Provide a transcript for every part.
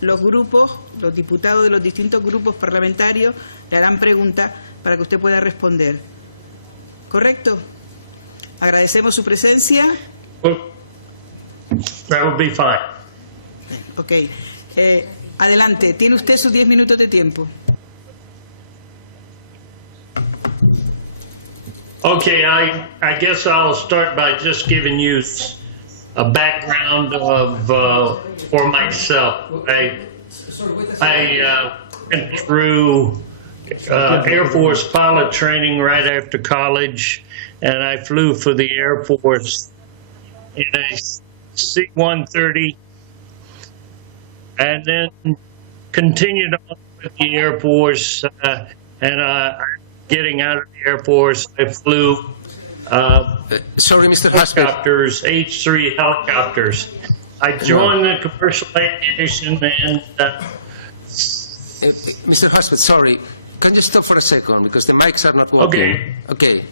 los grupos, los diputados de los distintos grupos parlamentarios le harán preguntas para que usted pueda responder. ¿Correcto? Agradecemos su presencia. Ok. Adelante, tiene usted sus 10 minutos de tiempo. Okay, I guess I'll start by just giving you a background for myself. Okay? Sorry, wait a I second. went through Air Force pilot training right after college, and I flew for the Air Force in a C-130, and then continued the Air Force, and getting out of the Air Force, Sorry, Mr. Husband. H-3 helicopters. I joined the first expedition and Mr. Husband, sorry. Can you stop for a second because the mics are not working? Okay.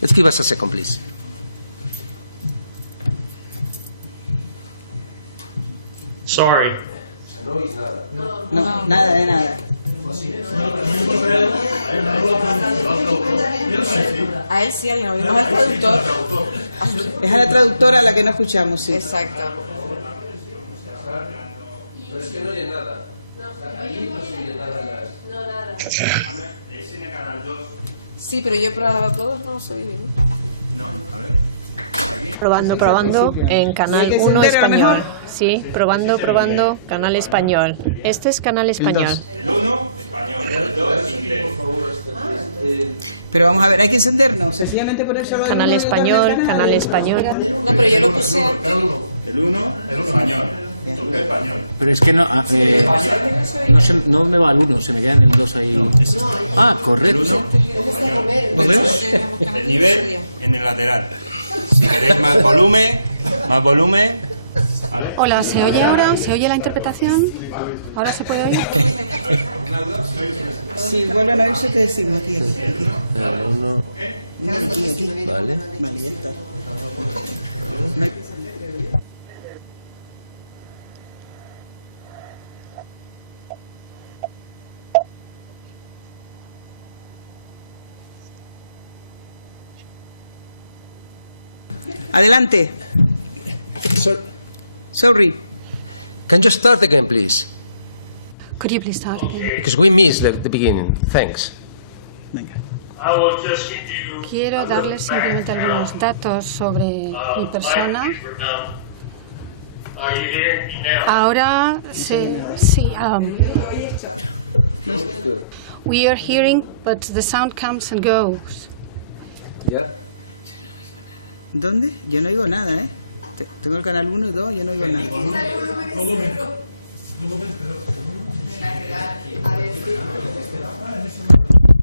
Let's give us a second, please. sorry. No, nada de nada. A él sí, alguien oímos al traductor. Es a la traductora a la que no escuchamos, sí. Exacto. Pero es que no oye nada. Allí no se oye nada. No, nada. Es en el canal 2. Sí, pero yo he probado a todos, no se oye bien. No, a ver. Aquí. Eso se dice al principio. ¿Y hay que encender a lo mejor? Ese es el inglés. ¿Y el español sería? El 2. El 1, español. El 2, inglés. Pero vamos a ver, hay que encendernos. Sencillamente poner solo el 1 y el 2 en el canal. No, pero yo lo puse antes. El 1, español. El español. Pero es que no, no me va al 1, se me queda en el 2 ahí. Ah, correcto. El nivel en el lateral. Si queréis más volumen, ¿vale? En el lateral está el golpe. Si vuelven a oírse te decimos aquí. Uno. Aquí. Vale. Vale, ya está. No hay- Adelante. Sorry. Can you start again, please? Okay. Because we missed the beginning. Thanks. Venga. I will just give you a little background. My background. Are you hearing me now? No se oye nada. El único que oye es Charo. ¿Ya? ¿Dónde? Yo no oigo nada, ¿eh? Tengo el canal 1 y 2, yo no oigo nada.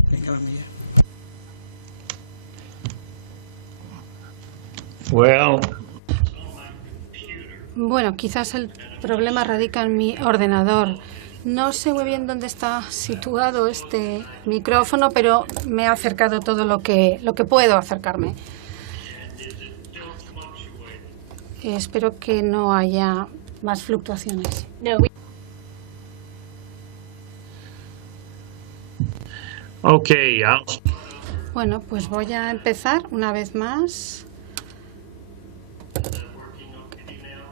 Venga, vamos ya. Well, it's on my computer, and I'm not sure exactly where it's located, but I'm as close as I can get to the computer. And is it still fluctuating? Okay, I'll start over one more time. Is that working okay now?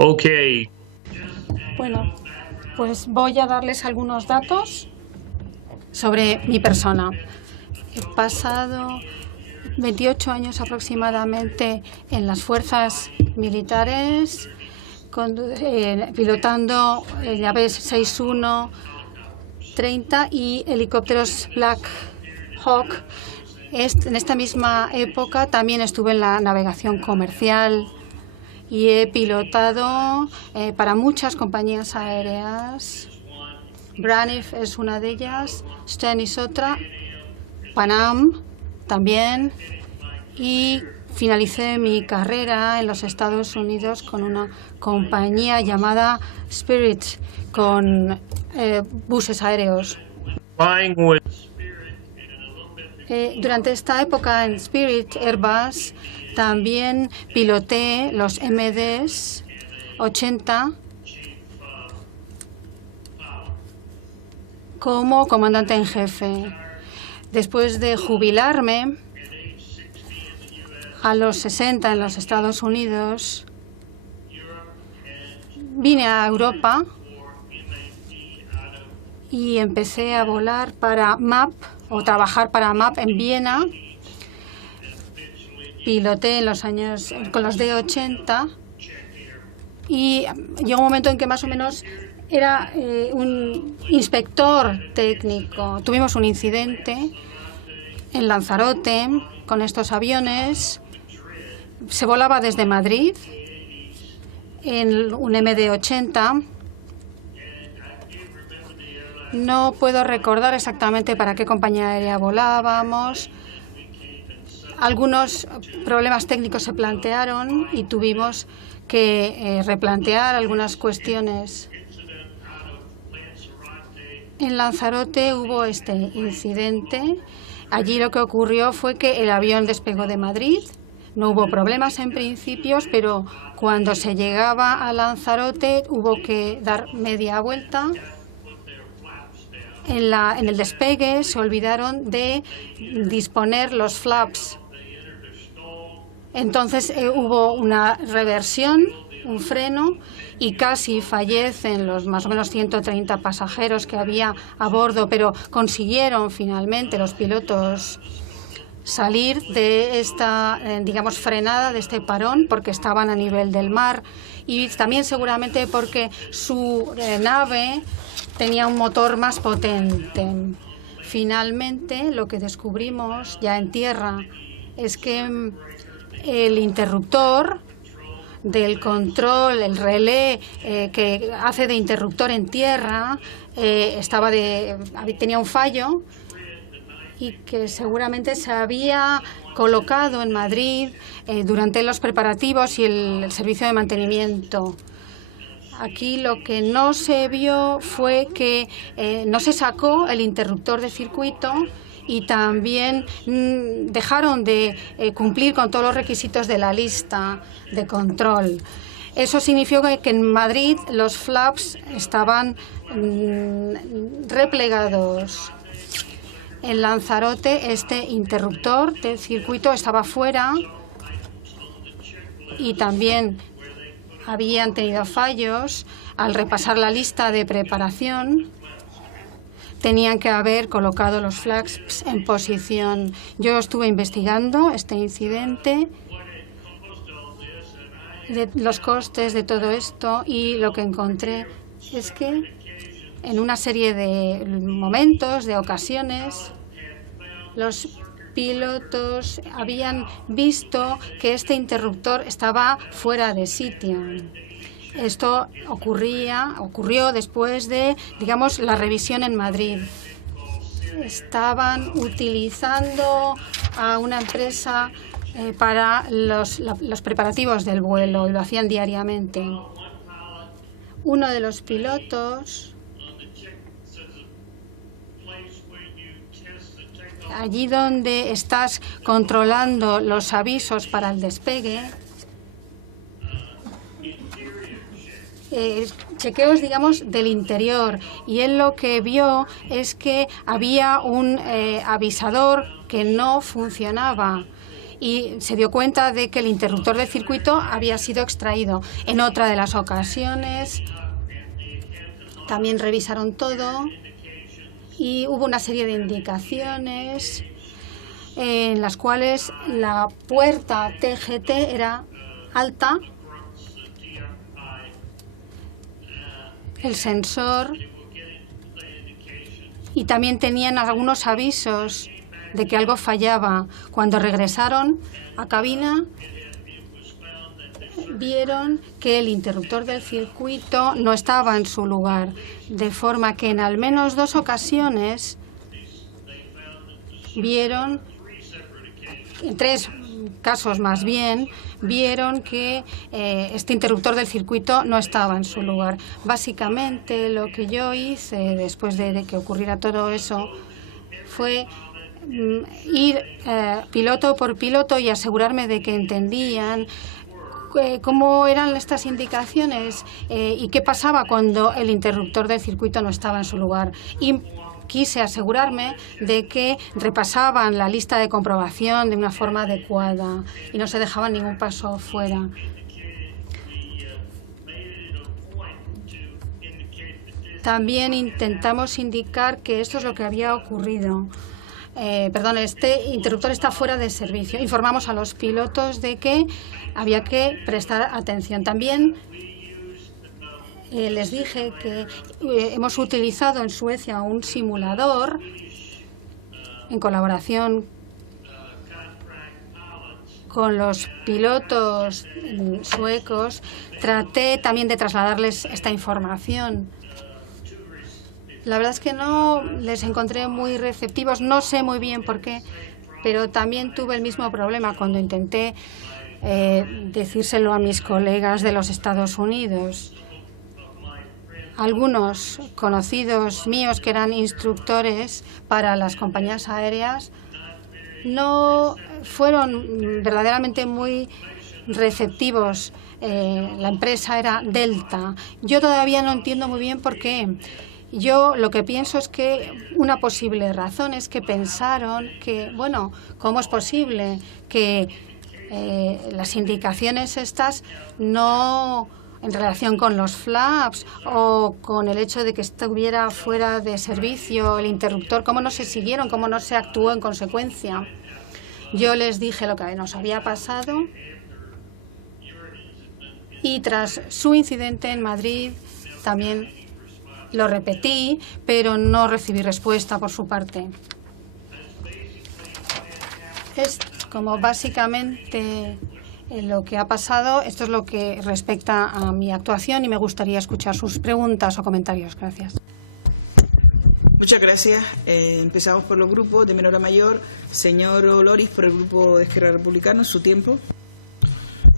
Okay, just a little background on me. I spent a total of 28 years in the military flying C-130s and H-3 and Black Hawk helicopters. During the same period of time, I was in commercial aviation, and I have flown for many airlines. Braniff is one, Eastern is another one, Pan Am is another one, and I finished my career in the United States with a company called Spirit, flying Airbuses. When flying with Spirit and a little bit before, I was flying the MD-80 as both a check airman and a chief pilot. When I had to retire at age 60 in the U.S., I came to Europe and started flying for MAP out of Vienna, flying MD-80s, and eventually I was something of a check airman. And a period of time when we had an incident in Lanzarote, we were flying out of Madrid, flying MD-80s, and I can't remember the airline we were flying for, but they had broken airplanes, and we came and substituted flying for them. One incident out of Lanzarote, the plane took off from Madrid and had no problems, and then when it got to Lanzarote and turned around, they took off and forgot to put their flaps down. At that point, they entered, on takeoff, they entered a stall and almost killed the 150 or so passengers on board. But they were able to come out of the stall, probably because they were at sea level and probably because that airplane had a little bit bigger engines. Come to find out, on land, we found that the circuit breaker, the left ground control relay circuit breaker, had been pulled, and it had probably been pulled in Madrid the night before when someone did a daily check. The pilots missed seeing the circuit breaker out, and they missed several items on the checklist, and out of Madrid they put their flaps down. So there was no problem because they had their flaps down. Out of Lanzarote, the circuit breaker was still out, and they still missed several items on the checklist where they could have caught this, and then they forgot to put the flaps down. I did a research on what had caused all this, and I found that on 3 separate occasions, the pilot had found the circuit breaker to be out. The way they found it, and that was after a daily check in Madrid. We were using a company, I think, called Senair to do our maintenance, and every night they would do a daily check. The one pilot, on the check says a place where you test the takeoff warning. The co-pilot is the one that did the check, interior check. And he found that the takeoff warning wasn't working, and they looked around and they found the circuit breaker has been pulled. On the other occasion, they were taxiing out and they had a lot of weird indications where the TAT gauge was very high and a flag had gone across the DRI. And they were getting the indications. When they came back in, and it was found that the circuit breaker had been out. So on at least 2 separate occasions, they found that the 3 separate occasions, I guess, they found the circuit breaker had been out. And basically, what I did after that was to go to every pilot and ensure they understood what the indications were that the circuit breaker was out, and make sure that they performed all their checklists properly. At recurrence, we indicated, we made it a point to indicate that this is what had happened, and inform the pilots that this could occur. I tried to, we used a simulator up in Sweden with Swedish contract pilots, and I tried to get that information to them, and they weren't too receptive of it, and I'm not sure why. But I also had the same problem when I tried to tell my comrades in the United States. I had several of my friends that were instructors, one at Delta Airlines, and they were not very receptive to passing on this information. I still don't understand why. And my thoughts are, the reason is that they probably are thinking, well, how could they miss all these indications that they didn't have the flaps or that the circuit breaker was out? So I even wrote the FAA a letter about it and told them what had happened to us, which that was after your incident in Madrid. I actually never got any response from them either. That's basically what had happened, and I'd be glad to answer any of your questions. Muchas gracias. Empezamos por los grupos de menor a mayor. Señor Oloris, por el grupo de Esquerra Republicana, su tiempo.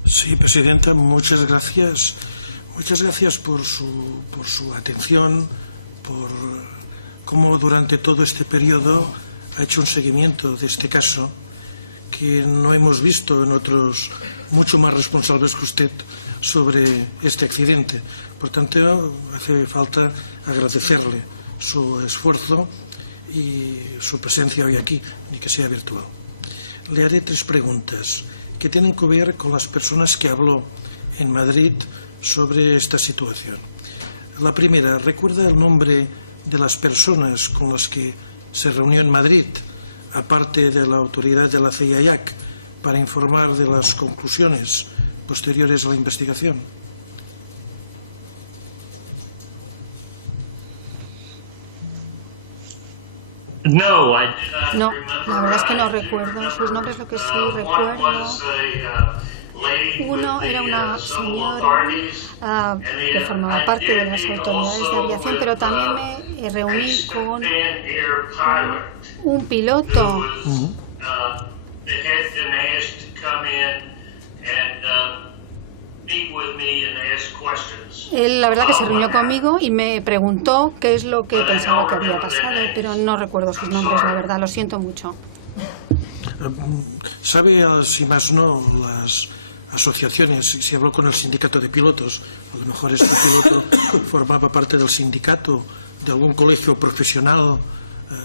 Sí, Presidenta, muchas gracias. Muchas gracias por su atención, por cómo durante todo este periodo ha hecho un seguimiento de este caso que no hemos visto en otros mucho más responsables que usted sobre este accidente. Por tanto, hace falta agradecerle su esfuerzo y su presencia hoy aquí, ni que sea virtual. Le haré 3 preguntas que tienen que ver con las personas que habló en Madrid sobre esta situación. La primera, ¿recuerda el nombre de las personas con las que se reunió en Madrid, aparte de la autoridad de la CIAIAC, para informar de las conclusiones posteriores a la investigación? No, I do not remember. I do remember one was a lady with the civil authorities, and I did meet also with a Spanair Air pilot who was that had been asked to come in and meet with me and ask questions about what happened. But I don't remember their names. I'm sorry. ¿Sabe, si más no, las asociaciones, si habló con el sindicato de pilotos? A lo mejor este piloto formaba parte del sindicato, de algún colegio profesional,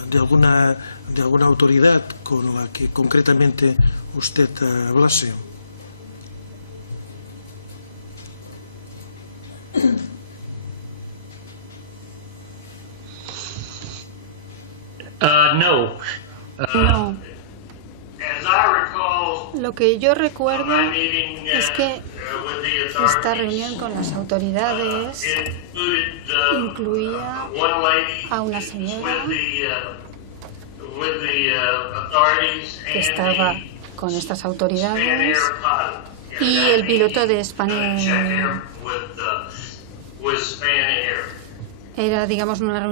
de alguna autoridad con la que concretamente usted hablase. No. As I recall, my meeting with the authorities included one lady that was with the authorities and the Spanair pilot. And I think he's going to check in with Spanair.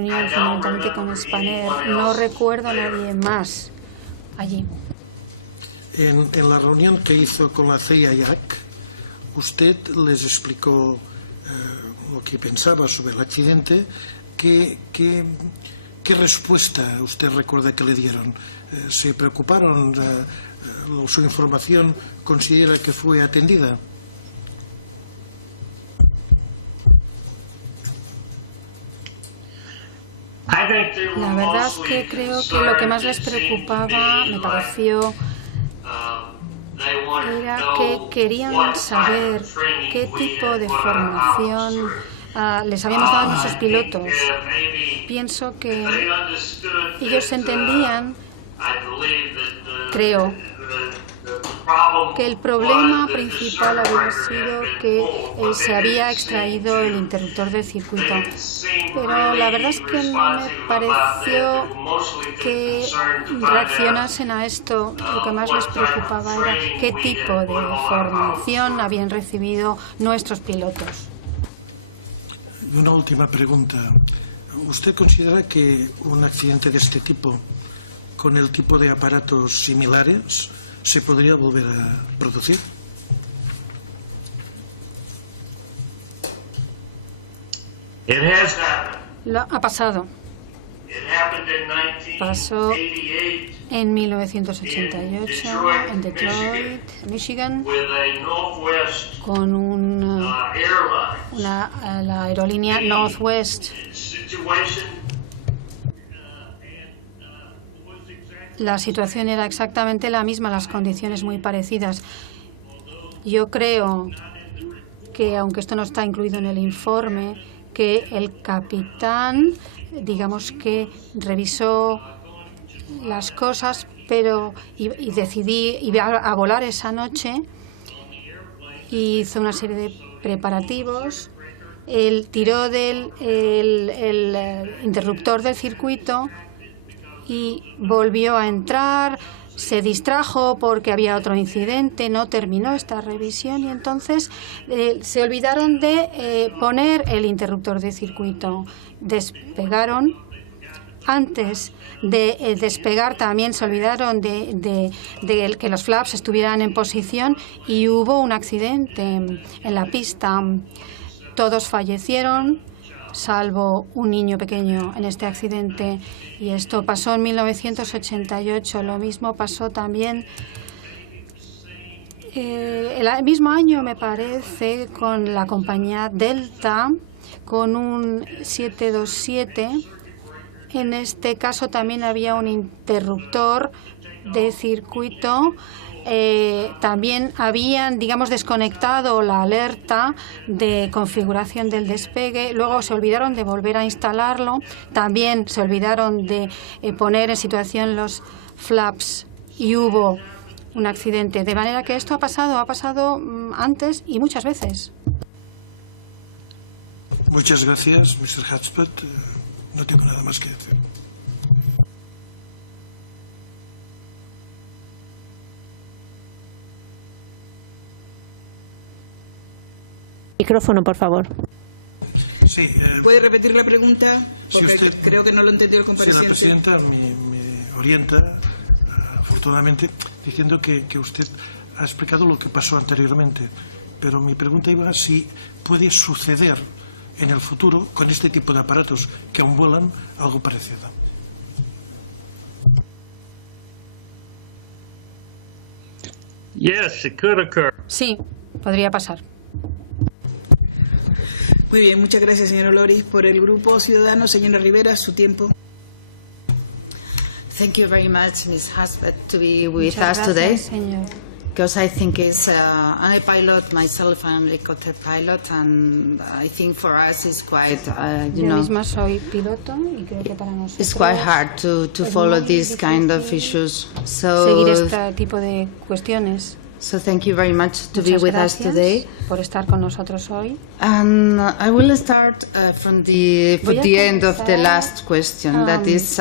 I don't remember anyone else there. En la reunión que hizo con la CIAIAC, usted les explicó lo que pensaba sobre el accidente, qué ¿Qué respuesta usted recuerda que le dieron? ¿Se preocuparon? ¿Su información considera que fue atendida? I think they were mostly concerned. It seemed to me like they wanted to know what type of training we had put our pilots through. I think maybe they understood that I believe that the problem was that this circuit breaker had been pulled, but they didn't seem really responsive about that. They were mostly concerned to find out what type of training we had put all our pilots through. Una última pregunta. ¿Usted considera que un accidente de este tipo, con el tipo de aparatos similares, se podría volver a producir? It has happened. It happened in 1988 in Detroit, Michigan, with a Northwest Airlines. The situation was exactly the same. I believe, although not in the report, that the captain did a walk around, and because he was going to fly that night, he wanted to check off the lights on the airplane that they weren't. So he pulled the circuit breaker, did his walk around, and came back in and got distracted because there was another pilot wanting jump seat. And then they forgot to push the circuit breaker in, and on takeoff, before takeoff, they forgot to put the flaps down, and the airplane crashed just past the end of the runway and killed everyone on board except one young child. And that was back in 1988. The same thing had happened maybe the same year with Delta Airlines flying a 727. And this a circuit breaker that gets rid of the takeoff warning had been pulled, silenced the warning in the cockpits, and they forgot to push it in, and they forgot to put their flaps down, and they crashed on takeoff out of Dallas Fort Worth. So it had happened many times before. Muchas gracias, Mr. Hudspeth. No tengo nada más que decir. Sí, ¿Puede repetir la pregunta? Porque si usted, creo que no lo entendió el compareciente. Si la presidenta me orienta, afortunadamente, diciendo que usted ha explicado lo que pasó anteriormente. Pero mi pregunta iba a si puede suceder en el futuro, con este tipo de aparatos que aún vuelan, algo parecido. Muy bien, muchas gracias, señor Loris. Por el Grupo Ciudadano, señora Rivera, su tiempo. Thank you very much, Ms. Hudspeth, to be with us today, because I think I'm a pilot myself, I'm a helicopter pilot, and I think for us it's quite, it's quite hard to follow these kind of issues. So thank you very much to be with us today. And I will start from the end of the last question. That is,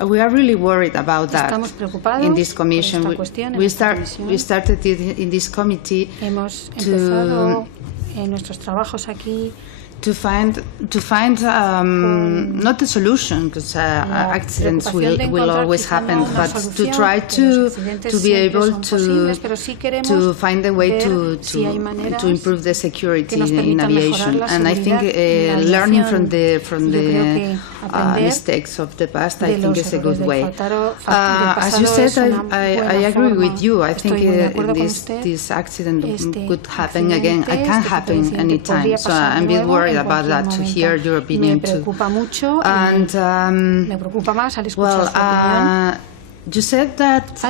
we are really worried about that in this commission. We started in this committee to find not a solution, because accidents will always happen, but to try to be able to to find a way to improve the security in aviation. And I think learning from the mistakes of the past, I think, is a good way. As you said, I agree with you. I think this accident could happen again. It can happen anytime. So I'm a bit worried about that, to hear your opinion too. And, you said that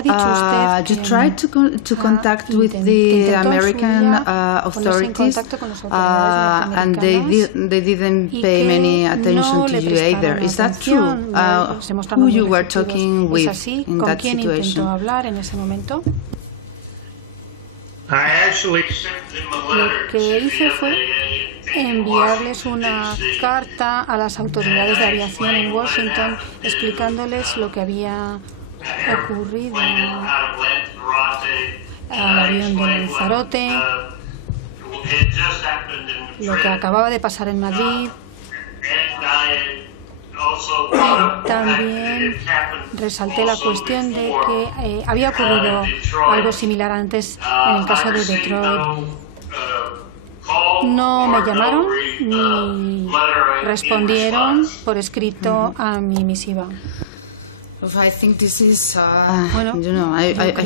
you tried to contact with the American authorities, and they didn't pay any attention to you either. Is that true? Who you were talking with in that situation? I actually sent them a letter to the FAA, I think in Washington, D.C., and I explained what had happened to an airplane out of Lanzarote, and I explained what had just happened in Madrid. And I also brought up the fact that it had happened also before out of Detroit. I received no call or no letter in response. Mm-hmm. I think this is, I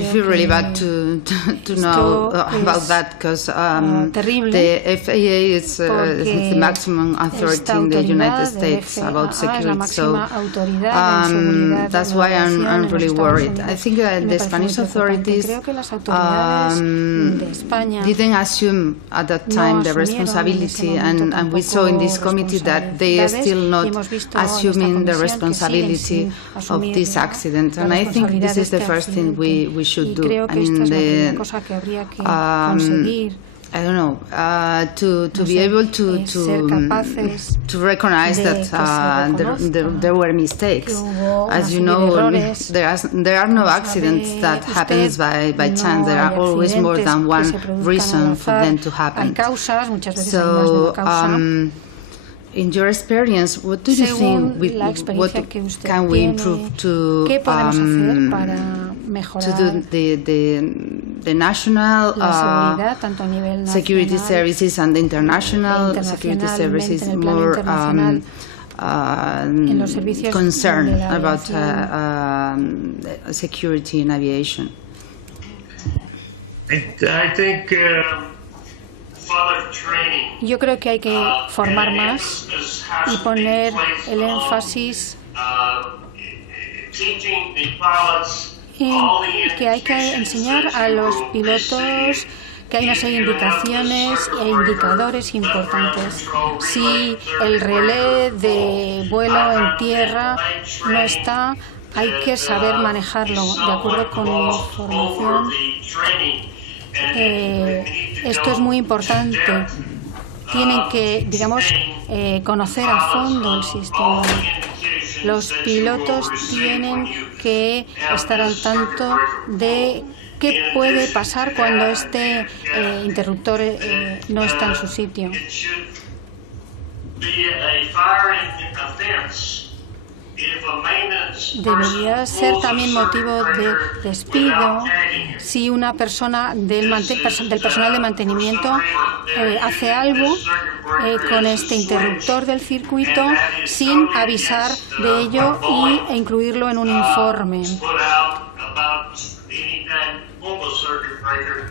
feel really bad to know about that, because the FAA is the maximum authority in the United States about security. So that's why I'm really worried. I think the Spanish authorities didn't assume at that time the responsibility, and we saw in this committee that they are still not assuming the responsibility of this accident. And I think this is the first thing we should do. I mean, I don't know, to be able to recognize that there were mistakes. As you know, there are no accidents that happens by chance. There are always more than one reason for them to happen. So, in your experience, what do you think? What can we improve to do the national security services and the international security services more concerned about security in aviation? I think further training and an emphasis has to be placed on teaching the pilots all the indications that you will receive if you have this circuit breaker, left ground control relay, circuit breaker pull. I found in my training that is somewhat glossed over the training, and they need to go to depth to train the pilots on all the indications that you will receive when you have this circuit breaker pull. In addition to that, I think that it should be a firing offense if a maintenance person pulls a circuit breaker without tagging it. This is, for some reason, they're using this circuit breaker as a switch, and that is totally against what Boeing has put out about any time you pull a circuit breaker,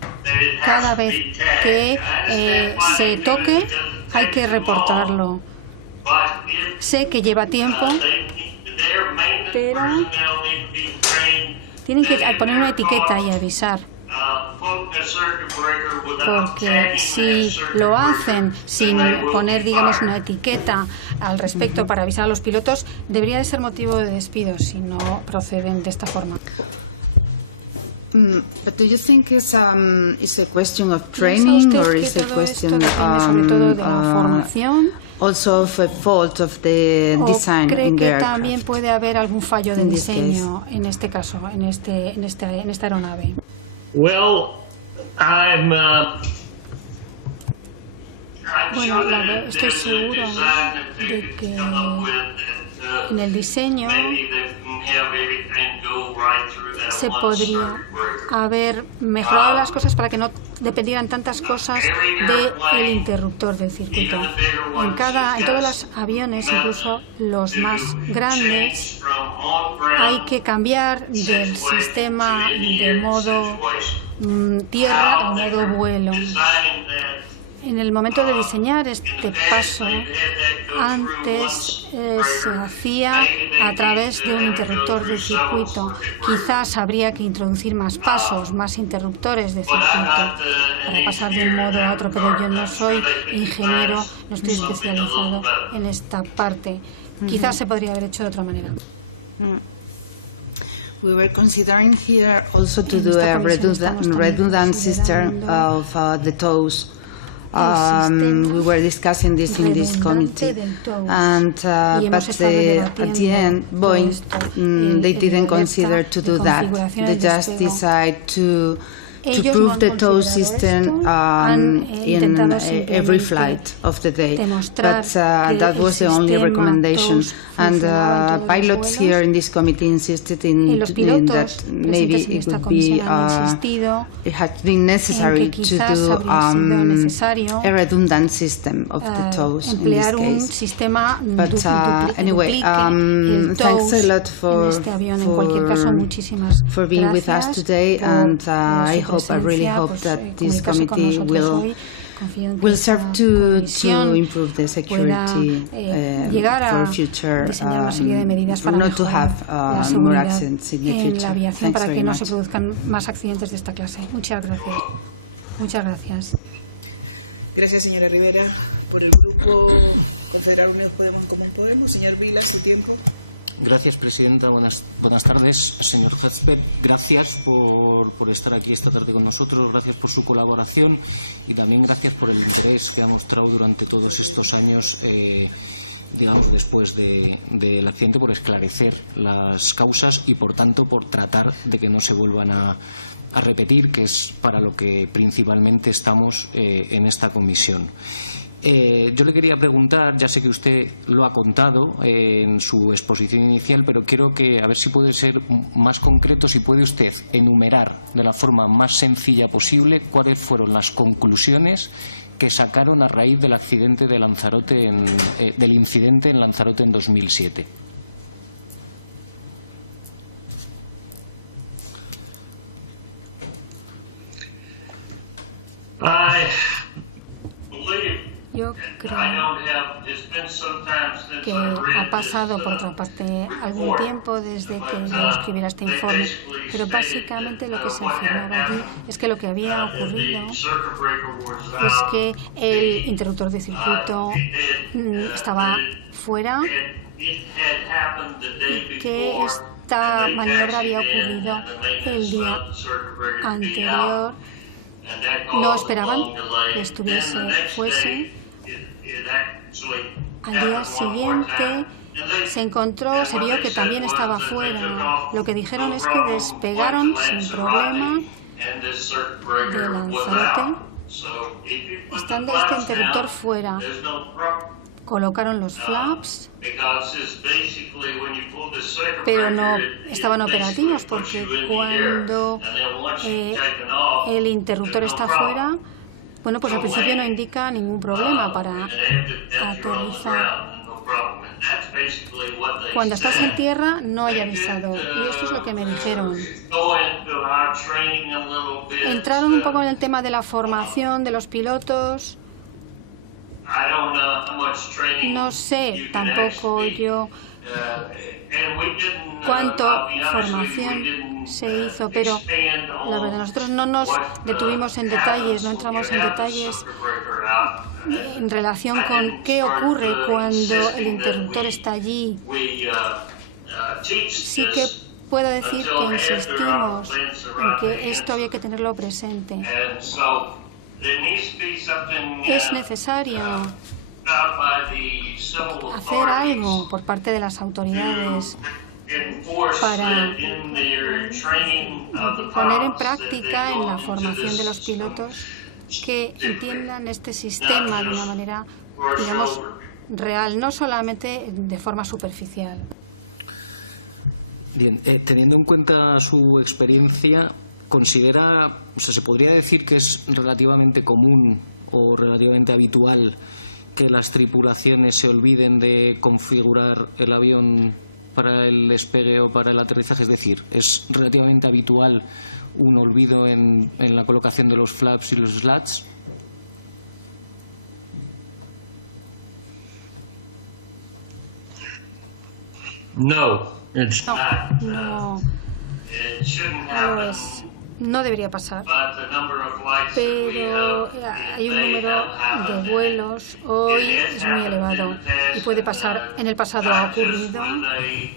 that it has to be tagged. I understand why they do it, because it takes too long, but if their maintenance personnel need to be trained that if they're caught putting a circuit breaker without tagging that circuit breaker, then they will be fired. Mm-hmm. But do you think it's a question of training, or is a question also of a fault of the design in the aircraft in this case? Well, I'm sure that there's a design that they could come up with that maybe they can have everything go right through that one circuit breaker. Every airplane, even the bigger ones, has got a method to change from on-ground situation to in-the-air situation. How they're designing that, in the past they've had that go through one breaker. Maybe they need to have it go through several circuit breakers. But I'm not an engineer in that regard. I'm sure they could design something a little better. We were considering here also to do a redundant system of the tows. We were discussing this in this committee, and but at the end, Boeing they didn't consider to do that. They just decide to prove the tow system in every flight of the day. But that was the only recommendation, and pilots here in this committee insisted in that maybe it would be it had been necessary to do a redundant system of the tows in this case. But anyway, thanks a lot for being with us today, and I really hope that this committee will serve to improve the security for future, for not to have more accidents in the future. Thanks very much. Gracias, señora Rivera. Por el Grupo Confederal Unidos Podemos en Común Podemos. Señor Vila, su tiempo. Gracias, presidenta. Buenas tardes, señor Hedspeth. Gracias por estar aquí esta tarde con nosotros. Gracias por su colaboración y también gracias por el interés que ha mostrado durante todos estos años, digamos, después del accidente, por esclarecer las causas y, por tanto, por tratar de que no se vuelvan a repetir, que es para lo que principalmente estamos en esta comisión. Yo le quería preguntar, ya sé que usted lo ha contado en su exposición inicial, pero quiero a ver si puede ser más concreto, si puede usted enumerar de la forma más sencilla posible cuáles fueron las conclusiones que sacaron a raíz del accidente de Lanzarote del incidente en Lanzarote en 2007. It's been some time since I read this report, but they basically stated that what had happened, that the circuit breaker was out, it had happened the day before, and they taxied in, and the maintenance found the circuit breaker to be out, and that caused a long delay. Then the next day, it actually happened one more time, and what they said was that they took off no problem going to Lanzarote, and this circuit breaker was out. So if you put the flaps down, there's no problem, because it's basically when you pull the circuit breaker, it basically puts you in the air, and then once you take it off, there's no problem until landing. And after you're on the ground, no problem. And that's basically what they said. They did go into our training a little bit. I don't know how much training you can actually, and we didn't, I'll be honest with you, we didn't expand on what happens when you have the circuit breaker out. And I didn't start insisting that we teach this until after our Lanzarote incident. And so there needs to be something found by the civil authorities to enforce that in their training of the pilots that they go into this system specifically, not just rush over. Bien, teniendo en cuenta su experiencia, considera, o sea, se podría decir que es relativamente común o relativamente habitual que las tripulaciones se olviden de configurar el avión para el despegue o para el aterrizaje, es decir, ¿es relativamente habitual un olvido en la colocación de los flaps y los slats? No, it's not. It shouldn't happen, but the number of flights that we have, it may have happened, and it has happened in the past, and not just with a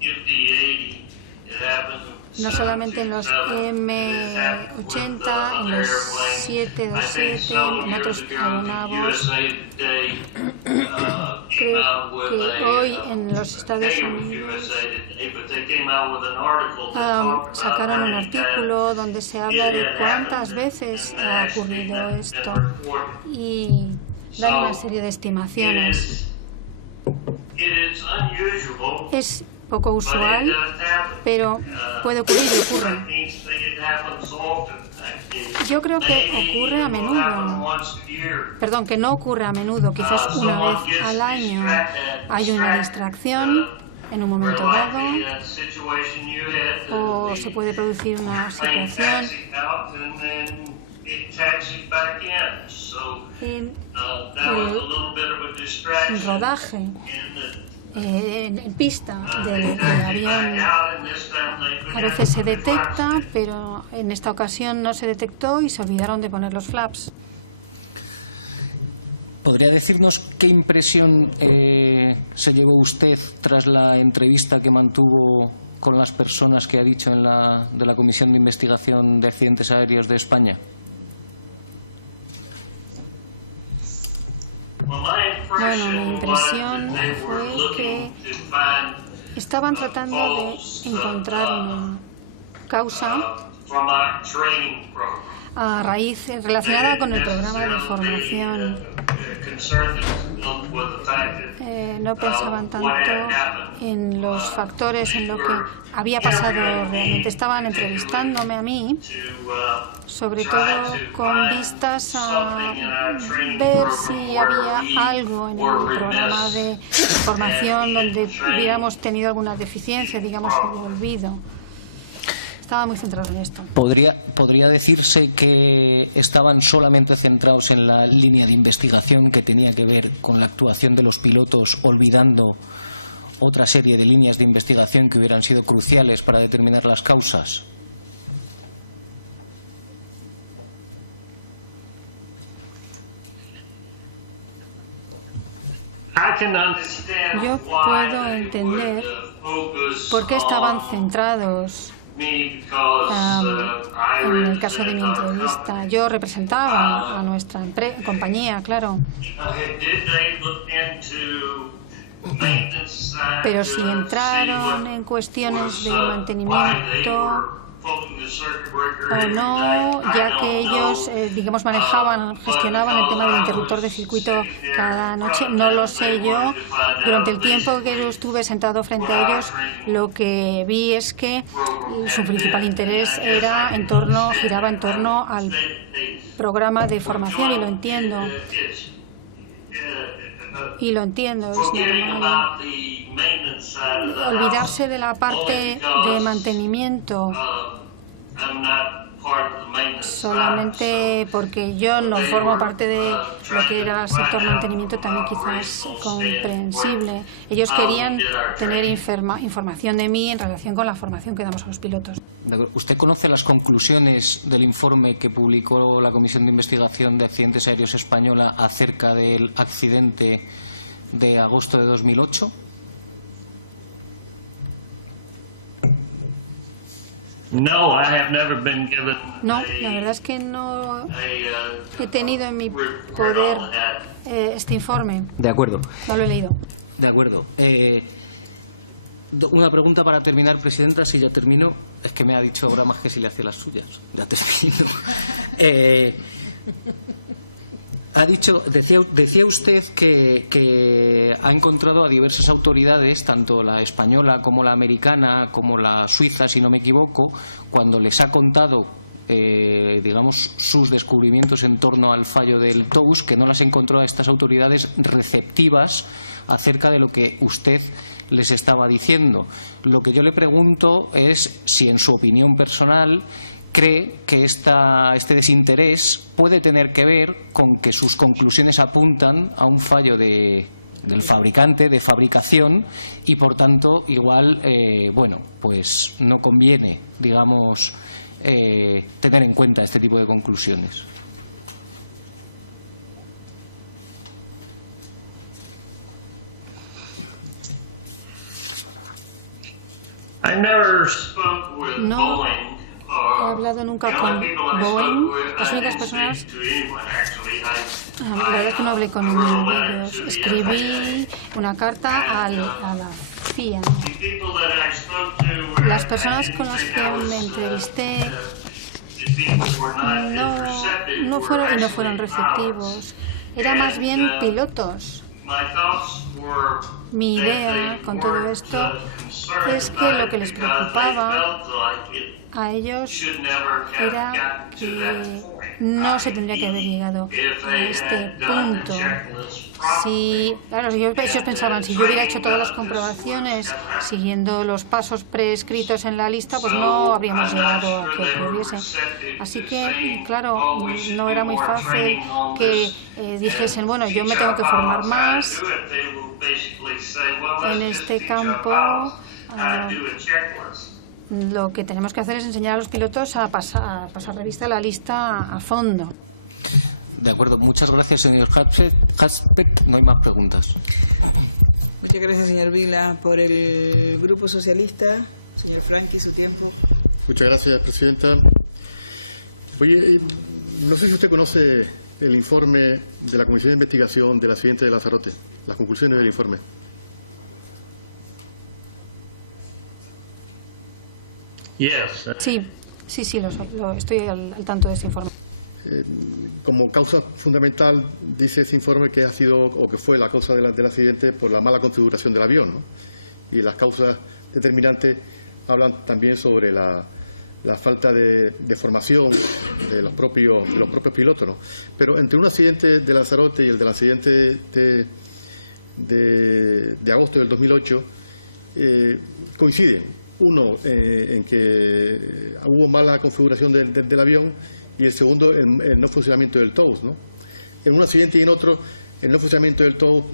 MD-80. It happens with 727. It has happened with other airplanes. I think several years ago, the USA Today came out with I think it was USA Today, but they came out with an article that talked about how many times it had happened and actually not been reported. So it is unusual, but it does happen. I think that it happens often. Maybe it will happen once a year. Someone gets distracted. Or like the situation you had, the airplane taxied out and then it taxied back in. So that was a little bit of a distraction, and they taxied back out, and this time they forgot to put the flaps in. ¿Podría decirnos qué impresión se llevó usted tras la entrevista que mantuvo con las personas que ha dicho de la Comisión de Investigación de Accidentes Aéreos de España? Well, my impression was that they were looking to find faults from our training program. They didn't necessarily be concerned with the fact that what had happened. They were interviewing me particularly to try to find something in our training program where we were remiss and we didn't train people properly. ¿Podría decirse que estaban solamente centrados en la línea de investigación que tenía que ver con la actuación de los pilotos, olvidando otra serie de líneas de investigación que hubieran sido cruciales para determinar las causas? I can understand why they would focus on me because I represented our company. Did they look into maintenance side to see what was why they were pulling the circuit breaker every night? I don't know. But because I was sitting there in front of them, they wanted to find out basically what our training program had been, and I guess I can understand that. I would say that they were doing forgetting about the maintenance side of the house only because I'm not part of the maintenance side. So they were trying to find out from an operational standpoint how we did our training. ¿Usted conoce las conclusiones del informe que publicó la Comisión de Investigación de Accidentes Aéreos Española acerca del accidente de agosto de 2008? No, I have never been given a report on that. De acuerdo. Una pregunta para terminar, Presidenta, si ya termino. Es que me ha dicho ahora más que si le hacía las suyas. Ya termino. Decía usted que ha encontrado a diversas autoridades, tanto la española como la americana, como la suiza, si no me equivoco, cuando les ha contado digamos, sus descubrimientos en torno al fallo del TOUS, que no las encontró a estas autoridades receptivas acerca de lo que usted les estaba diciendo. Lo que yo le pregunto es si, en su opinión personal, cree que este desinterés puede tener que ver con que sus conclusiones apuntan a un fallo del fabricante, de fabricación, y por tanto igual, bueno, pues no conviene, digamos, tener en cuenta este tipo de conclusiones. I never spoke with Boeing. The only people I spoke with, I didn't speak to anyone actually. I wrote a letter to the FAA, and the people that I spoke to, I didn't think I was. The people who were not as receptive were actually pilots, and my thoughts were that they weren't concerned about it because they felt like it should never have gotten to that point. If they had done the checklist properly and the training, none of this would have happened. So I'm not sure they were receptive to saying, oh, we should do more training on this and teach our pilots how to do it. They will basically say, well, let's just teach our pilots how to do a checklist. De acuerdo, muchas gracias, señor Haspet. No hay más preguntas. Muchas gracias, señor Vila. Por el Grupo Socialista, señor Franqui, su tiempo. Muchas gracias, presidenta. No sé si usted conoce el informe de la Comisión de Investigación del accidente de Lanzarote, las conclusiones del informe. Como causa fundamental dice ese informe que ha sido o que fue la causa del accidente por la mala configuración del avión, ¿no? Y las causas determinantes hablan también sobre la falta de formación de los propios pilotos, ¿no? Pero entre un accidente de Lanzarote y el del accidente de agosto del 2008 coinciden. Uno en que hubo mala configuración del avión, y el segundo, el no funcionamiento del TOUS, ¿no? En un accidente y en otro, el no funcionamiento del TOUS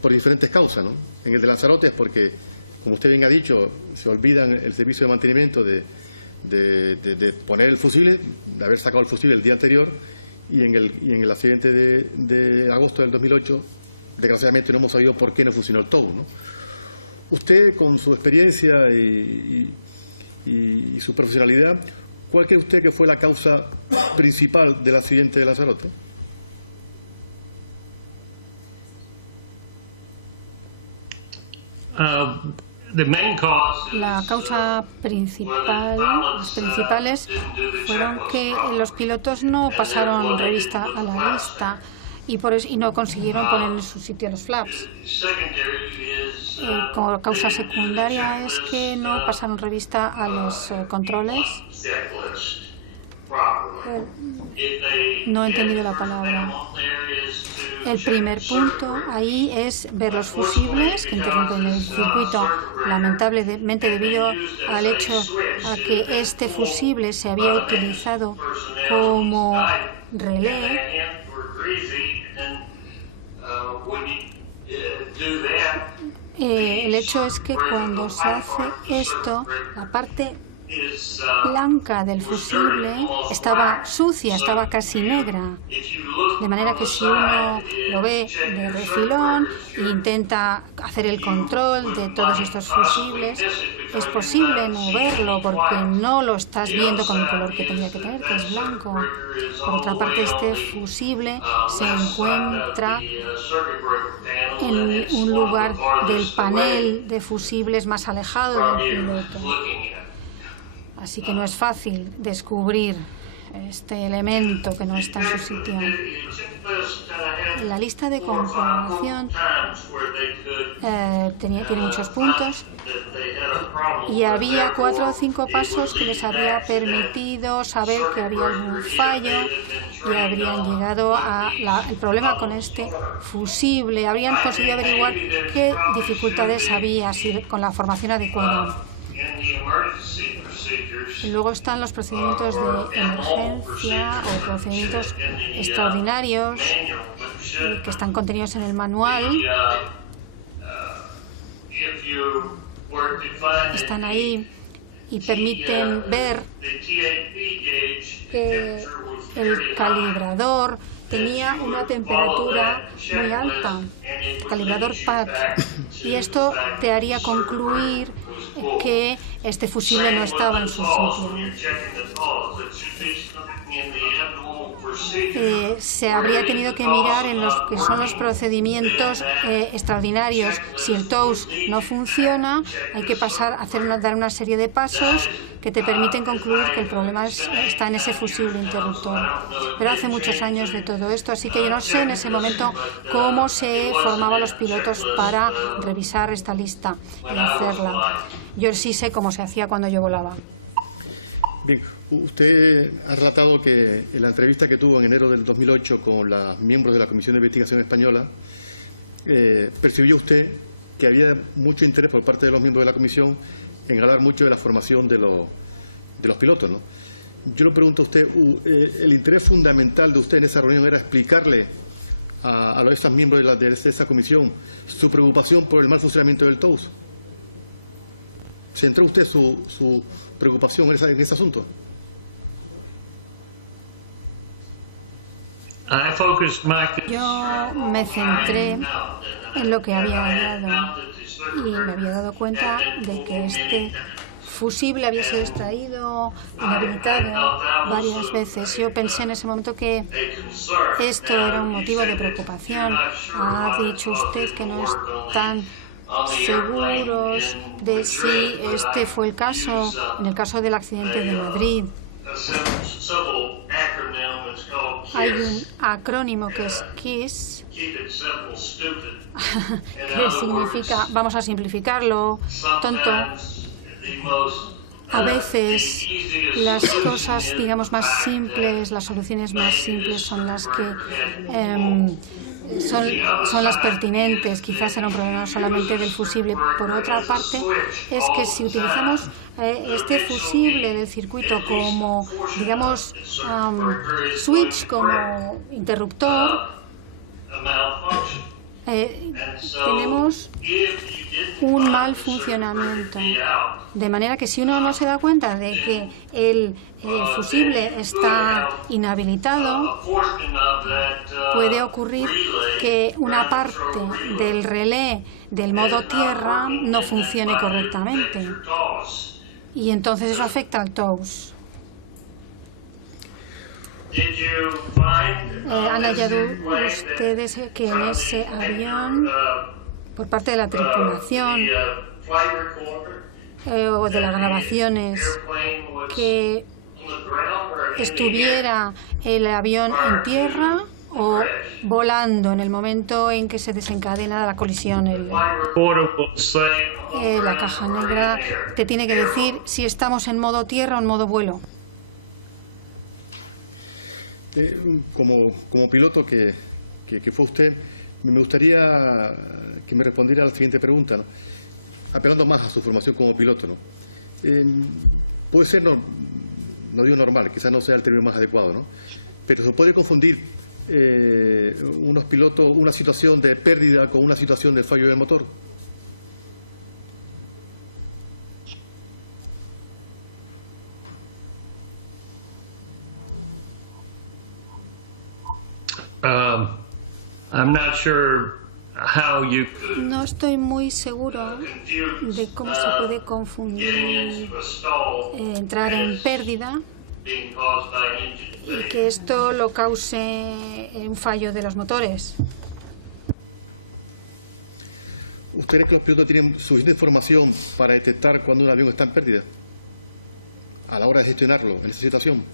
por diferentes causas, ¿no? En el de Lanzarote es porque, como usted bien ha dicho, se olvidan el servicio de mantenimiento de poner el fusible, de haber sacado el fusible el día anterior, y en el accidente de agosto del 2008, desgraciadamente no hemos sabido por qué no funcionó el TOUS, ¿no? Usted, con su experiencia y su profesionalidad, ¿cuál cree usted que fue la causa principal del accidente de Lanzarote? The main cause is where the pilots didn't do the checklist properly, and therefore they didn't put the flaps down. Secondary is they didn't do the checklist. Checklist properly. If they had, the first item on there is to check circuit breakers. Unfortunately, because this circuit breaker had been used as a switch, it had been pulled by the maintenance personnel each night, and their hands were greasy, and when you do that, the circuit breaker, the white part of the circuit breaker, was dirty, almost black. So if you look from the side to check your circuit breakers, you might possibly miss it because you're not seeing any white. The other side is that circuit breaker is all the way on the left side of the circuit breaker panel, and it's one of the farthest away from you looking at it. the checklist had 4 or 5 times where they could find that they had a problem, and therefore it would lead back to that circuit breaker if they had been trained on what these problems are. I think maybe there probably should be in the emergency procedures or abnormal procedures in the manual, but should be if you were to find that the TAP gauge, the temperature was very high, that you would follow that checklist and it would lead you back to the fact that the circuit breaker was full. Same with the TAWS, when you're checking the TAWS, it should be something in the abnormal procedure where if the TAWS are not working, then that checklist would lead you back to check this circuit breaker. That is, it's been 8-9 years now, so I don't know if they've changed the checklist, but it wasn't in the checklist when I was flying. Bien, usted ha relatado que en la entrevista que tuvo en enero del 2008 con los miembros de la Comisión de Investigación Española, percibió usted que había mucho interés por parte de los miembros de la Comisión en hablar mucho de la formación de los pilotos, ¿no? Yo le pregunto a usted, ¿el interés fundamental de usted en esa reunión era explicarle a estos miembros de esa comisión su preocupación por el mal funcionamiento del TAWS? ¿Centró usted su preocupación en ese asunto? I focused my concern on what I had found, and I had found that the circuit breaker had been pulled many times, and I thought that was a concern. Now, you said that you're not sure why the TAWS didn't work on the airplane in Madrid, but I use a simple acronym. It's called KISS. Keep it simple, stupid. In other words, sometimes the easiest solution is the fact that maybe this circuit breaker had pulled. The other side is that if you use a circuit breaker as a switch all the time, that eventually at least a portion of the circuit breaker is going to break, a malfunction. And so if you didn't find the circuit breaker to be out, then you could have a portion of that relay, ground control relay, is not working, and that might affect your TAWS. Did you find on this airplane that from the flight recorder that the airplane was on the ground or in the air prior to the crash? The flight recorder will say on ground or in the air mode. Como piloto que fue usted, me gustaría que me respondiera a la siguiente pregunta, ¿no? Apelando más a su formación como piloto, ¿no? Puede ser, no digo normal, quizás no sea el término más adecuado, ¿no? Pero se puede confundir unos pilotos, una situación de pérdida con una situación de fallo del motor. I'm not sure how you could confuse getting into a stall as being caused by engine failure. ¿Usted cree que los pilotos tienen suficiente información para detectar cuando un avión está en pérdida a la hora de gestionarlo en esa situación?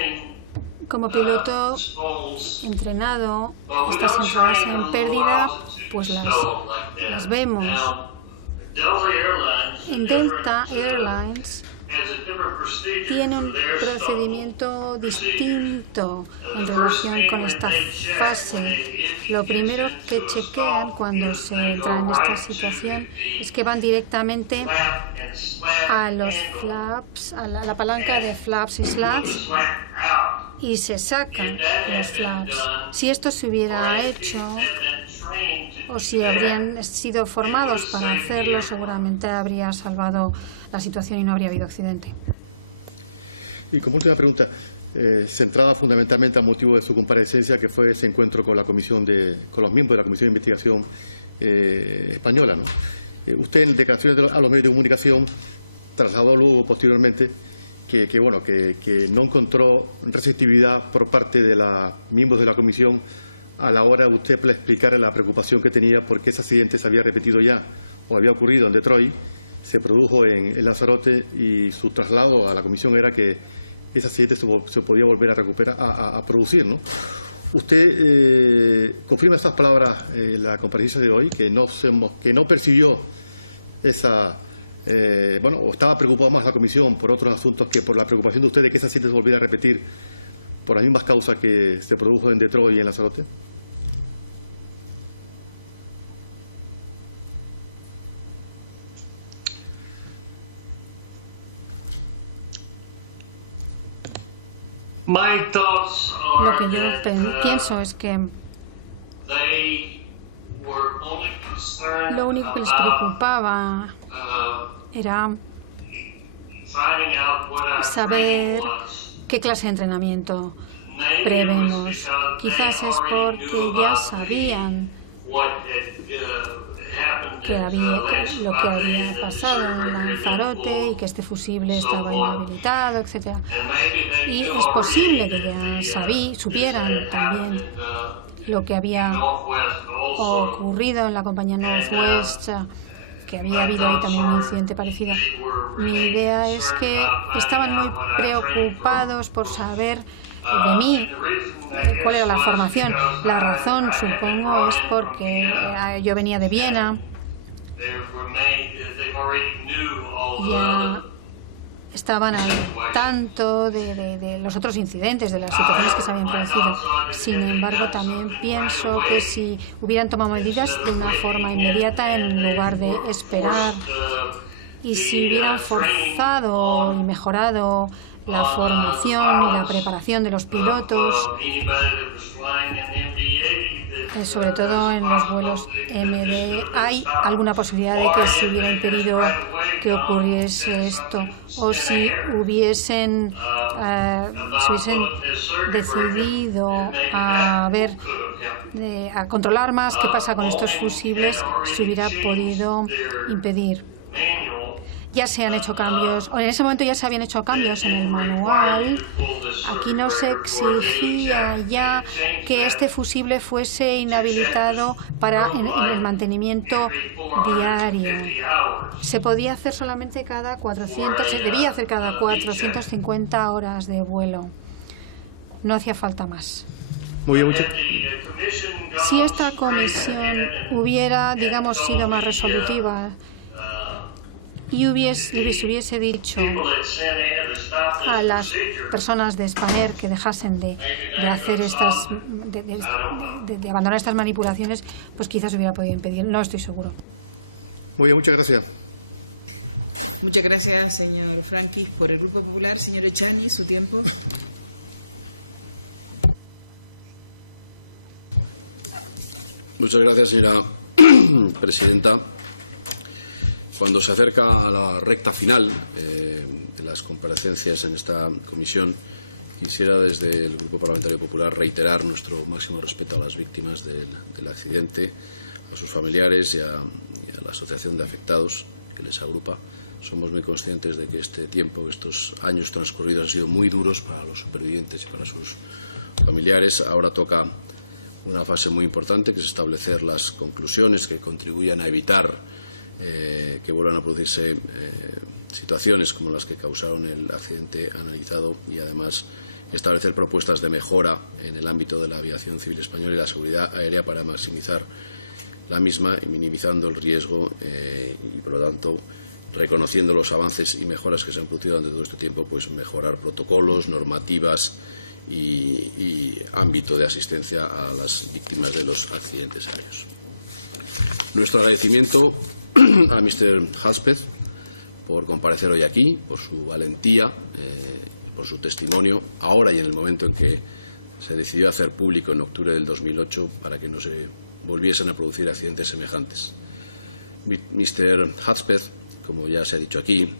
train stoles, but we don't train on low altitude stall like that. Now, Delta Airlines has a different procedure for their stall procedures. The first thing that they check when an engine gets into a stall is they go right to the flap and slat handle and put the slat out. If that had been done, or if people had been trained to do that, it would have saved the airplane. Y como última pregunta, centrada fundamentalmente al motivo de su comparecencia, que fue ese encuentro con la comisión con los miembros de la Comisión de Investigación española, ¿no? Usted en declaraciones a los medios de comunicación trasladó luego posteriormente que no encontró receptividad por parte de los miembros de la comisión a la hora de usted explicar la preocupación que tenía porque ese accidente se había repetido ya o había ocurrido en Detroit, se produjo en Lanzarote y su traslado a la comisión era que ese accidente se podía volver a recuperar, a producir, ¿no? ¿Usted confirma esas palabras en la comparecencia de hoy, que no percibió esa... o estaba preocupado más la comisión por otros asuntos que por la preocupación de usted de que ese accidente se volviera a repetir por las mismas causas que se produjo en Detroit y en Lanzarote? My thoughts are that they were only concerned about finding out what our training was. Maybe it was because they already knew about what had happened at Lanzarote and that the circuit breaker had been pulled and so forth. And maybe they knew already that this had happened in Northwest also. And my thoughts are they were really concerned about finding out what our training program. And the reason, I guess, was because I had been brought in from Vienna, and they already knew all the other situations. However, my thoughts are that had they done something right away, instead of waiting, and they forced the training on the pilots of anybody that was flying an MD-80, that there's a possibility that this could have been stopped. Or if they had right away gone and said something in the air about pulling this circuit breaker, maybe that could have helped. Boeing had already changed their manual that didn't require you to pull this circuit breaker for a daily check. They had changed that to check the strobe light every 450 hours for a beat check. Muy bien, Had the commission gone straight ahead and told the people that sent in to stop this procedure, maybe that could have solved it. I don't know. Muy bien, muchas gracias. Muchas gracias, señor Frankis. Por el Grupo Popular, señor Echani, su tiempo. Muchas gracias, señora presidenta. Cuando se acerca a la recta final de las comparecencias en esta comisión, quisiera desde el Grupo Parlamentario Popular reiterar nuestro máximo respeto a las víctimas del accidente, a sus familiares y a la asociación de afectados que les agrupa. Somos muy conscientes de que este tiempo, estos años transcurridos han sido muy duros para los supervivientes y para sus familiares. Ahora toca una fase muy importante, que es establecer las conclusiones que contribuyan a evitar que vuelvan a producirse situaciones como las que causaron el accidente analizado y además establecer propuestas de mejora en el ámbito de la aviación civil española y la seguridad aérea para maximizar la misma y minimizando el riesgo y, por lo tanto, reconociendo los avances y mejoras que se han producido durante todo este tiempo, pues mejorar protocolos, normativas y ámbito de asistencia a las víctimas de los accidentes aéreos. Nuestro agradecimiento a Mr. Halspeth por comparecer hoy aquí, por su valentía, por su testimonio, ahora y en el momento en que se decidió hacer público en octubre del 2008 para que no se volviesen a producir accidentes semejantes. Mr. Halspeth, como ya se ha dicho aquí,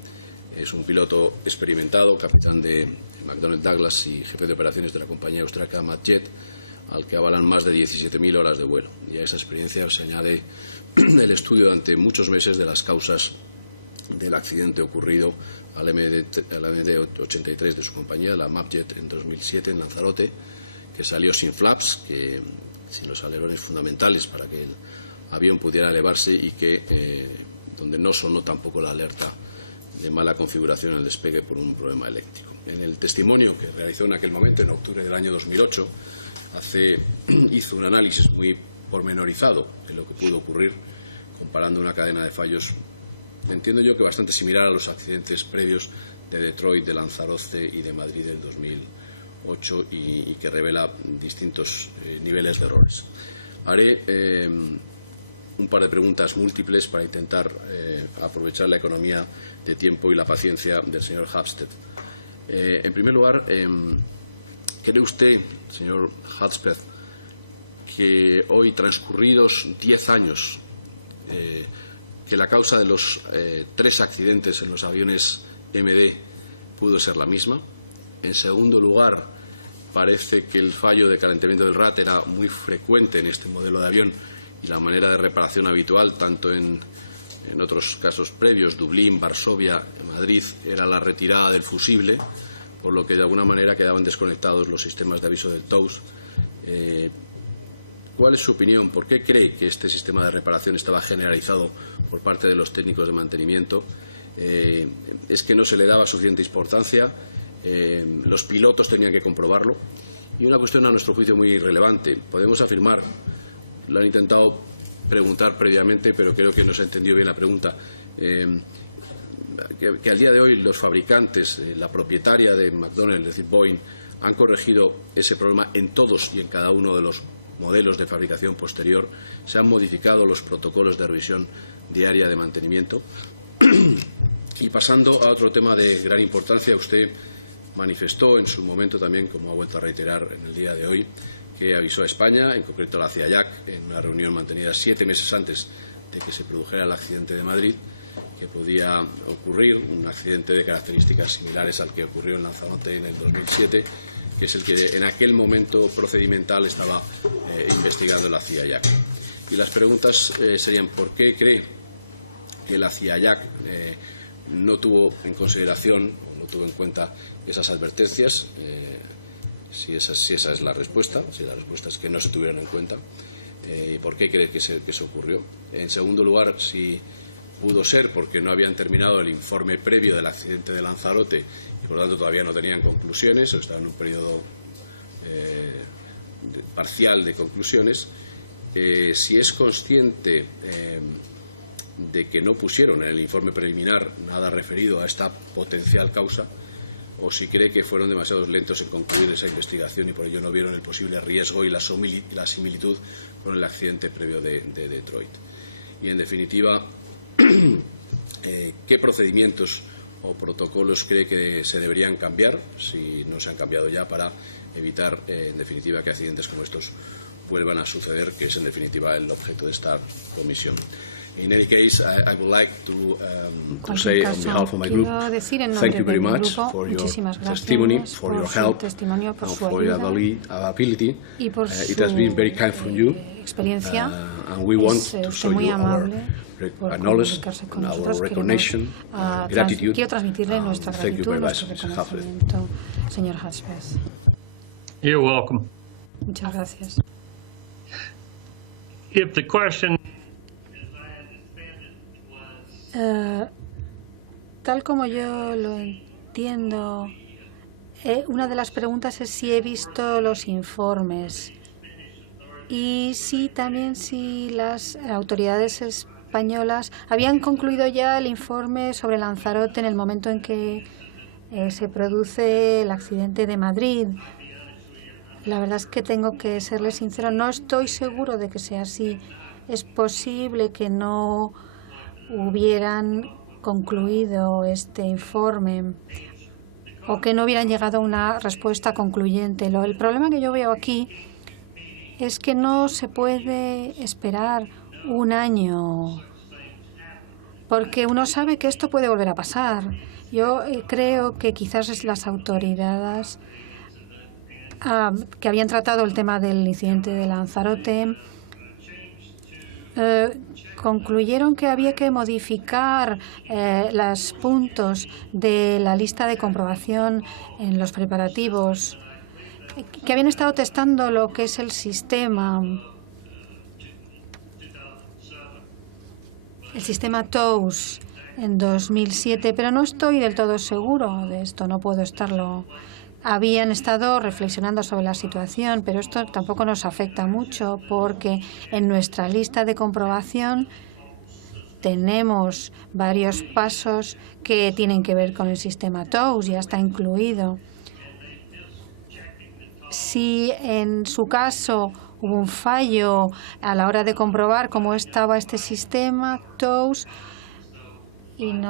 es un piloto experimentado, capitán de McDonnell Douglas y jefe de operaciones de la compañía austriaca MadJet, al que avalan más de 17.000 horas de vuelo. Y a esa experiencia se añade el estudio durante muchos meses de las causas del accidente ocurrido al MD-83 de su compañía, la MAPJET, en 2007 en Lanzarote, que salió sin flaps, sin los alerones fundamentales para que el avión pudiera elevarse y donde no sonó tampoco la alerta de mala configuración en el despegue por un problema eléctrico. En el testimonio que realizó en aquel momento, en octubre del año 2008, hizo un análisis muy pormenorizado de lo que pudo ocurrir, comparando una cadena de fallos, entiendo yo que bastante similar a los accidentes previos de Detroit, de Lanzarote y de Madrid del 2008 y que revela distintos niveles de errores. Haré un par de preguntas múltiples para intentar aprovechar la economía de tiempo y la paciencia del señor Halspeth. En primer lugar, ¿cree usted, señor Halspeth, que hoy, transcurridos 10 años, que la causa de los 3 accidentes en los aviones MD pudo ser la misma? En segundo lugar, parece que el fallo de calentamiento del RAT era muy frecuente en este modelo de avión y la manera de reparación habitual, tanto en otros casos previos, Dublín, Varsovia, Madrid, era la retirada del fusible, por lo que de alguna manera quedaban desconectados los sistemas de aviso del TOWS. ¿Cuál es su opinión? ¿Por qué cree que este sistema de reparación estaba generalizado por parte de los técnicos de mantenimiento? ¿Es que no se le daba suficiente importancia? ¿Los pilotos tenían que comprobarlo? Y una cuestión a nuestro juicio muy relevante. Podemos afirmar, lo han intentado preguntar previamente, pero creo que no se entendió bien la pregunta, que al día de hoy los fabricantes, la propietaria de McDonnell, es decir, Boeing, han corregido ese problema en todos y en cada uno de los modelos de fabricación posterior. Se han modificado los protocolos de revisión diaria de mantenimiento. Y pasando a otro tema de gran importancia, usted manifestó en su momento también, como ha vuelto a reiterar en el día de hoy, que avisó a España, en concreto a la CIAJAC, en una reunión mantenida 7 meses antes de que se produjera el accidente de Madrid, que podía ocurrir un accidente de características similares al que ocurrió en Lanzarote en el 2007, que es el que en aquel momento procedimental estaba investigando la CIAJAC. Y las preguntas serían: ¿por qué cree que la CIAJAC no tuvo en consideración o no tuvo en cuenta esas advertencias? Si esa es la respuesta, si la respuesta es que no se tuvieron en cuenta, ¿por qué cree que se ocurrió? En segundo lugar, si pudo ser porque no habían terminado el informe previo del accidente de Lanzarote y por lo tanto todavía no tenían conclusiones o estaban en un periodo parcial de conclusiones. Si es consciente de que no pusieron en el informe preliminar nada referido a esta potencial causa, o si cree que fueron demasiado lentos en concluir esa investigación y por ello no vieron el posible riesgo y la similitud con el accidente previo de Detroit. Y en definitiva, ¿qué procedimientos o protocolos cree que se deberían cambiar, si no se han cambiado ya, para evitar en definitiva que accidentes como estos vuelvan a suceder, que es en definitiva el objeto de esta comisión? In any case, I would like to say on behalf of my group, thank you very much for your testimony, for your help, and for your ability. It has been very kind from you, and we want to show you our knowledge and our recognition and gratitude. Thank you very much, Mr. Halspeth. You're welcome. The question, as I understand it, was, have I seen all of the reports were the Spanish authorities, were they finished with their report on the Lanzarote incident when the incident in Madrid occurred? I'd be honest with you, I'm not sure. More than likely, they had not concluded what and come up with the final answer. The problem that I see is that you can't be repeating a year if you know such things happen. I believe the authorities had come out after the Lanzarote incident and come out with a change to checklist items, and she had forced you into testing the call system, and I believe that was sometime in October of 2007, but I can't be exactly sure. So they had thought about the situation. It didn't matter to us because in our checklist we had this testing of the call system already in our checklist. So we went through and they missed checking the calls and didn't follow through finding out why it didn't work. But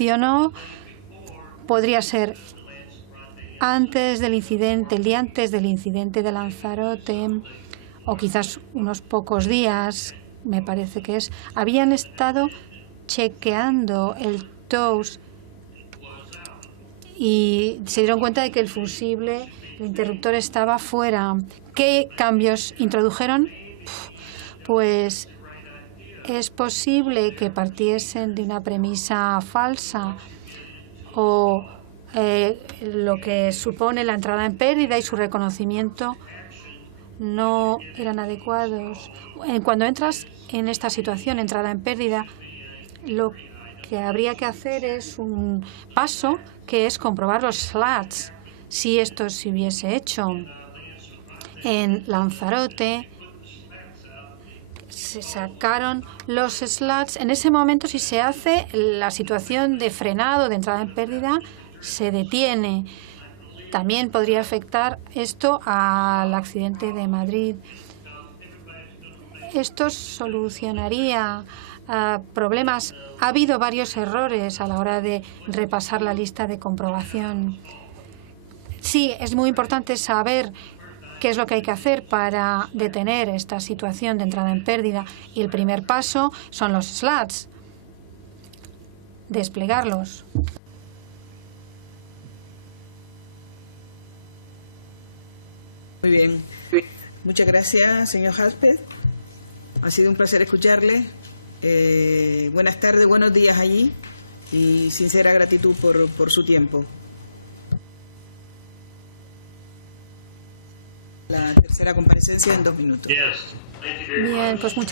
people the day before the Lanzarote incident, or maybe several days before, I believe it was, they had checked the call system, and that led them to finding that a certain pressure was out. Now, what should be changed? I think maybe Delta has the right idea on their procedures for once you get into a stall, and their first action once you get into a stall should be a memory item that you check the slats. And that happened in our Lanzarote incident, and they put the slats out, the stall would have stopped right away. And the same thing would have happened in Madrid. So I believe to solve the problem, and because everybody's going to make mistakes on the checklist, that we need to worry about what to do to get out of a stall, keep from crashing. And the first item should be check your slats, or go ahead and put the slats out. Muy bien. Muchas gracias, señor Halpert. Ha sido un placer escucharle. Buenas tardes, buenos días allí y sincera gratitud por su tiempo. La tercera comparecencia en 2 minutos. Yes, thank you very much.